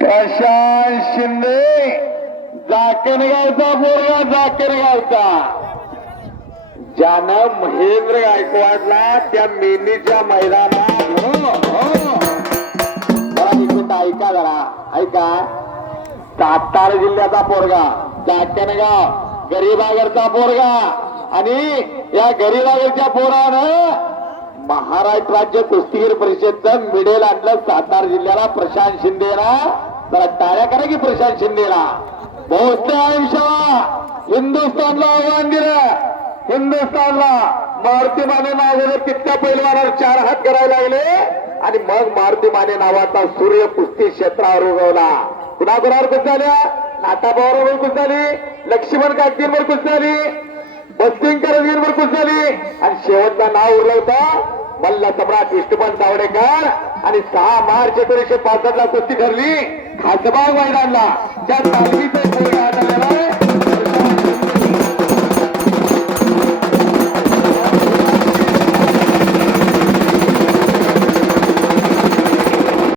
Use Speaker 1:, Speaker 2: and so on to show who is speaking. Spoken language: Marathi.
Speaker 1: प्रशांत शिंदे जाकणगावचा पोरगा जाकणगावचा ज्यानं महेंद्र गायकवाडला त्या मेनीच्या मैदानात हो, हो, हो. ऐका जरा. ऐका. सातारा जिल्ह्याचा पोरगा जाकणगाव गरीबागरचा पोरगा. आणि या गरीबागरच्या पोरानं महाराष्ट्र राज्य कुस्तीगीर परिषदचं मिडेल आणलं सातारा जिल्ह्याला प्रशांत शिंदेला. जरा टाळ्या करा की प्रशांत शिंदेला. मोठ्या आयुष्याला हिंदुस्थानला आव्हान दिलं. हिंदुस्थानला मारुती माने नावावर तितक्या पैलवानावर चार हात करायला लागले. आणि मग मारुती माने नावाचा सूर्य कुस्ती क्षेत्रावर उगवला. कुणा कुणावर कुस्ती झाल्या नाटा पवारावर कुस्ती झाली? लक्ष्मण काटकींवर कुस्ती झाली? बस्टिंग निर्भर खुश झाली. आणि शेवटचा नाव उरलं होता मल्ला सम्राट विष्णुपंत तावडेकर आणि सहा मार्च एकोणीशे पासष्ट ला कुस्ती ठरली. खासबाग मैदानला. त्या तालमीत